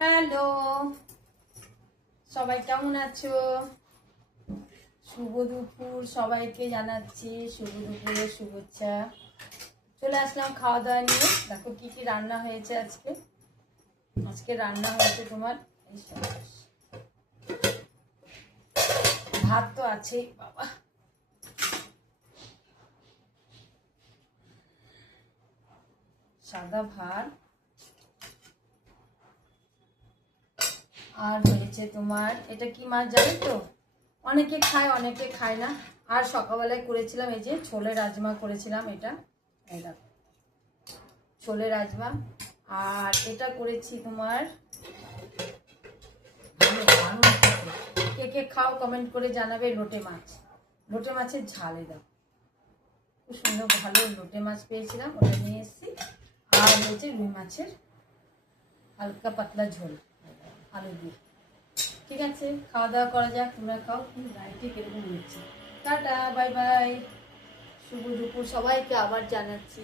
Hello, সবাই কেমন আছো? শুভ দুপুর সবাইকে জানাচ্ছি, শুভ দুপুরের শুভেচ্ছা। চলে আসলাম খাওয়া দাওয়া নিয়ে। দেখো কি কি রান্না হয়েছে আজকে। আজকে রান্না হয়েছে তোমার ভাত তো আছেই বাবা, সাদা ভাত, আর হয়েছে তোমার এটা কি মাছ জানো তো, অনেকে খায় অনেকে খায় না। আর সকালবেলায় করেছিলাম এই যে ছোলে রাজমা করেছিলাম, এটা ছোলে রাজমা। আর এটা করেছি তোমার, কে কে খাও কমেন্ট করে জানাবে, লোটে মাছ, লোটে মাছের ঝালে দাও, খুব সুন্দর ভালো লোটে মাছ পেয়েছিলাম, ওটা নিয়ে এসেছি। আর হয়েছে রুই মাছের হালকা পাতলা ঝোল আলু দিয়ে। ঠিক আছে, খাওয়া দাওয়া করা যাক, তোমরা খাও। গাড়িটি কিরকম হচ্ছে। টাটা, বাই বাই, শুভ দুপুর সবাইকে আবার জানাচ্ছি।